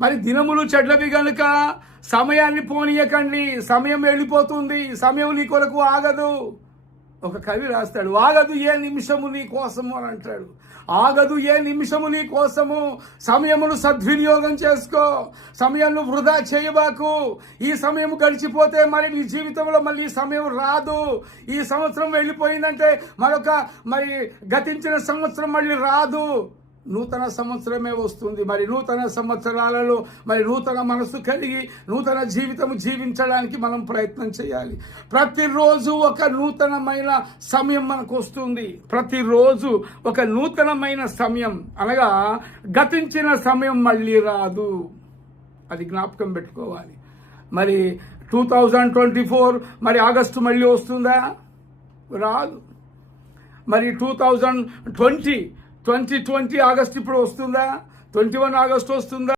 మరి దినములు చెడ్లవి గనుక సమయాన్ని పోనీయకండి. సమయం వెళ్ళిపోతుంది, సమయం నీ కొరకు ఆగదు. ఒక కవి రాస్తాడు, ఆగదు ఏ నిమిషము నీ కోసము అని అంటాడు. ఆగదు ఏ నిమిషము నీ కోసము. సమయమును సద్వినియోగం చేసుకో, సమయాన్ని వృధా చేయబాకు. ఈ సమయం గడిచిపోతే మరి నీ జీవితంలో మళ్ళీ ఈ సమయం రాదు. ఈ సంవత్సరం వెళ్ళిపోయిందంటే మరి గతించిన సంవత్సరం మళ్ళీ రాదు. నూతన సంవత్సరమే వస్తుంది. మరి నూతన సంవత్సరాలలో మరి నూతన మనసు కలిగి నూతన జీవితం జీవించడానికి మనం ప్రయత్నం చేయాలి. ప్రతిరోజు ఒక నూతనమైన సమయం మనకు వస్తుంది. ప్రతిరోజు ఒక నూతనమైన సమయం, అనగా గతించిన సమయం మళ్ళీ రాదు. అది జ్ఞాపకం పెట్టుకోవాలి. మరి 2024 మరి ఆగస్టు మళ్ళీ వస్తుందా? రాదు. మరి 2020 ఆగస్ట్ ఇప్పుడు వస్తుందా? 21 ఆగస్టు వస్తుందా?